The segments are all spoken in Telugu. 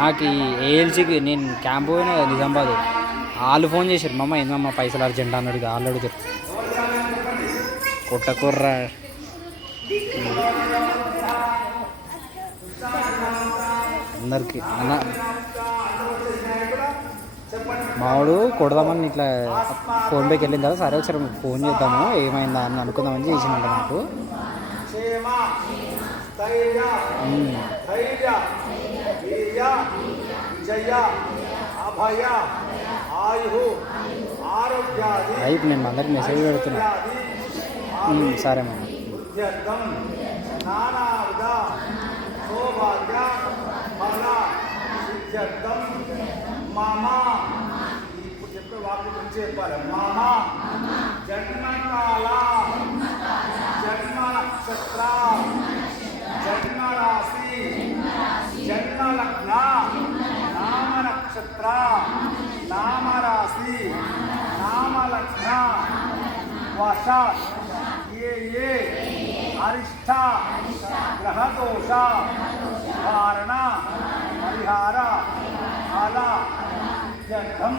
నాకు ఈ ఏఎల్సీకి నేను క్యాంప్ పోయినా కదా నిజామాబాద్, వాళ్ళు ఫోన్ చేశారు, మమ్మ ఏందమ్మా పైసలు అర్జెంట్ అన్నాడు, వాళ్ళు అడుగుతారు కొట్టకుర్ర. అందరికి అన్న మావాడు కొడదామని ఇట్లా ఫోన్ పేకి వెళ్ళిన తర్వాత సరే ఒకసారి ఫోన్ చేద్దాము ఏమైందా అని అనుకుందామని చేసిందంట నాకు. రైట్, నేను అందరికి మెసేజ్ పెడుతున్నా. సరే మామ. మామా ఇప్పుడు చెప్పే వాక్యం గురించి చెప్పాలి. మామా జన్మకాల, జన్మ నక్షత్ర, జన్మ రాశి, జన్మ లగ్న, నామ నక్షత్ర, నామ రాశి, నామ లగ్న వశ ఏ అరిష్ట గ్రహదోష ధారణ పరిహార ఫల జం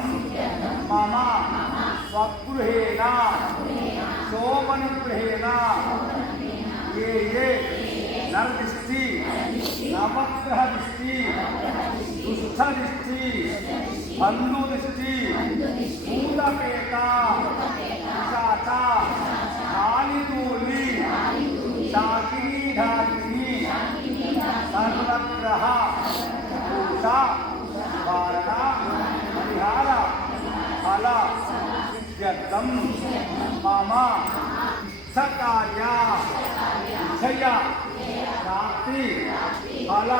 మమ స్వగృహేణ శోభనగృహేణ ఏ నరదిష్టి నవగ్రహ దిష్టి దుష్ట దిష్టి బంధు దిష్టి భూతపేత పిశాచ కాళిదూలి శాకిని ఢాకిని సర్వగ్రహ దోష వారణ పరిహార ఫల సిద్ధ్యర్థం మమ ఇష్టకార్య విజయ ప్రాప్తి ఫల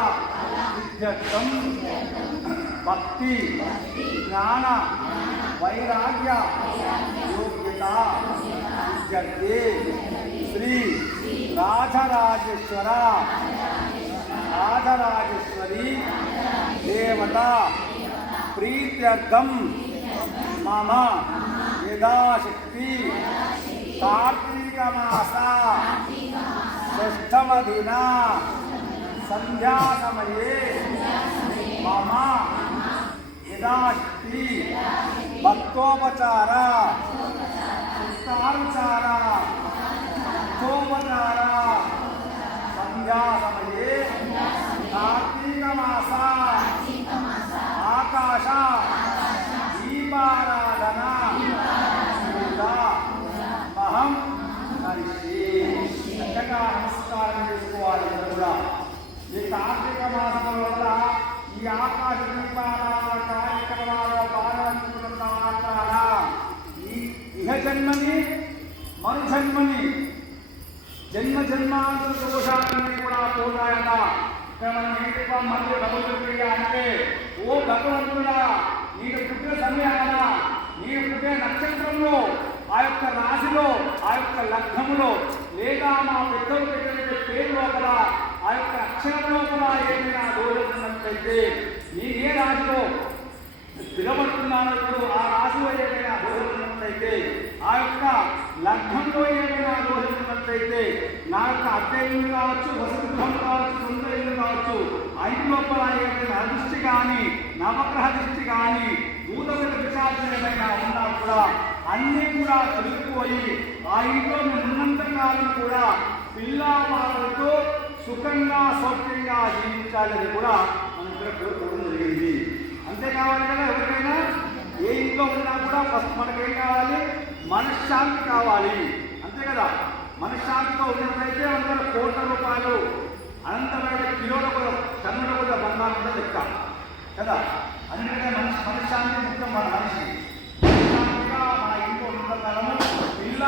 సిద్ధ్యర్థం భక్తి జ్ఞాన వైరాగ్య యోగ్యత సిద్ధ్యర్థే శ్రీ రాజరాజేశ్వర రాజరాజేశ్వరి దేవత ప్రీత్యర్థం మమ యథాశక్తి కార్తీక మాస షష్ఠమ దిన సంధ్యా సమయే మమ యథాశక్తి భక్తోపచార పుష్పానుచార భక్తోపచార సంధ్యా సమయే కార్తీక మాస ఆకాశ దీపారాధన మహం కరిష్యే. చక్కగా నమస్కారం చేసుకోవాలి కూడా. ఈ కార్తీక మాసంలో కూడా ఈ ఆకాశ దీపారాధన కార్యక్రమాల్లో పాల్గొంటున్న ఈ ఇహ జన్మని మరు జన్మని జన్మ జన్మాంతర దోషాలన్నీ కూడా పోతాయట. ఇక్కడ మనం ఏంటిగా మళ్ళీ భగవంతుడిగా అంటే, ఓ భగవంతుడా నీకు పుట్టిన సమయాన నీకు పుట్టిన నక్షత్రంలో ఆ యొక్క రాశిలో ఆ యొక్క లగ్నములో లేదా మా పెద్దలు పెట్టిన పేరు లోపల ఆ యొక్క అక్షరం లోపల ఏమైనా దోషం ఉన్నట్లయితే నీ ఏ రాశిలో స్థిరపడుతున్నాను ఇప్పుడు ఆ రాశిలో ఏమైనా దోషం ఉన్నట్లయితే ఆ యొక్క లగ్నంలో ఏమైనా దోషం ఉన్నట్లయితే నా యొక్క అద్దె ఇల్లు కావచ్చు, వసతి గృహం కావచ్చు, సొంత ఇల్లు కావచ్చు, ఆ ఇంటి లోపల ఏమైనా దృష్టి కానీ నవగ్రహ దృష్టి కానీ భూతమైన విచారణ ఏమైనా ఉన్నా కూడా అన్నీ కూడా తొలగిపోయి ఆ ఇంట్లో నేను ఉన్నంత కాలం కూడా పిల్లాపాలతో సుఖంగా సౌఖ్యంగా జీవించాలని కూడా మనం ఇక్కడ కోరుకోవడం జరిగింది. అంతేకావాలి కదా, ఎవరికైనా ఏ ఇంట్లో ఉన్నా కూడా ఫస్ట్ మనకేం కావాలి, మనశ్శాంతి కావాలి. అంతే కదా, మనశ్శాంతితో ఉన్నట్లయితే అందరూ కోట్ల రూపాయలు అనంతమైన కిలోల కూడా టన్నుల కూడా బంగారం కూడా లెక్క కదా. అందుకనే మనశ్శాంతి ముఖ్యం. మన మనిషి మనశ్శాంతిగా మన ఇంట్లో ఉన్న కాలము పిల్ల